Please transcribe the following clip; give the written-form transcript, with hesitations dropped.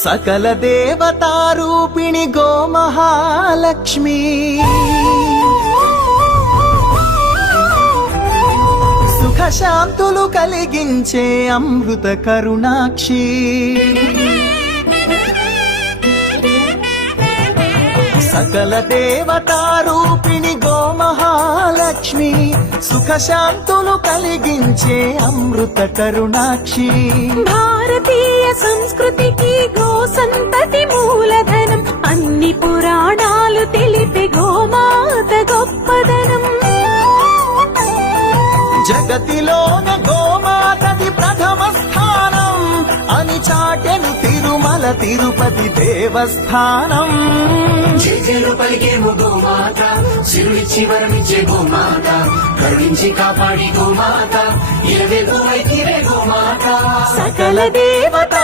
సకల దేవతారూపిణి గోమహాలక్ష్మి సుఖ శాంతులు కలిగించే అమృత కరుణాక్షి సకల దేవతారూపిణి గోమహాలక్ష్మి సుఖ శాంతులు కలిగించే అమృత కరుణాక్షి భారతీయ సంస్కృతికి గో సంతతి మూలధనం అన్ని పురాణాలు తెలిపే గోమాత గొప్పదనం జగతిలోన గోమాతది ప్రథమ స్థానం అని చాటెను తిరుమల తిరుపతి దేవస్థానం జేజేలు పలికేము గోమాత సిరులిచ్చి వరమిచ్చే గోమాత కరుణించి కాపాడి గోమాత ఇలవెల్లు వైతిరే గోమాత సకల దేవతా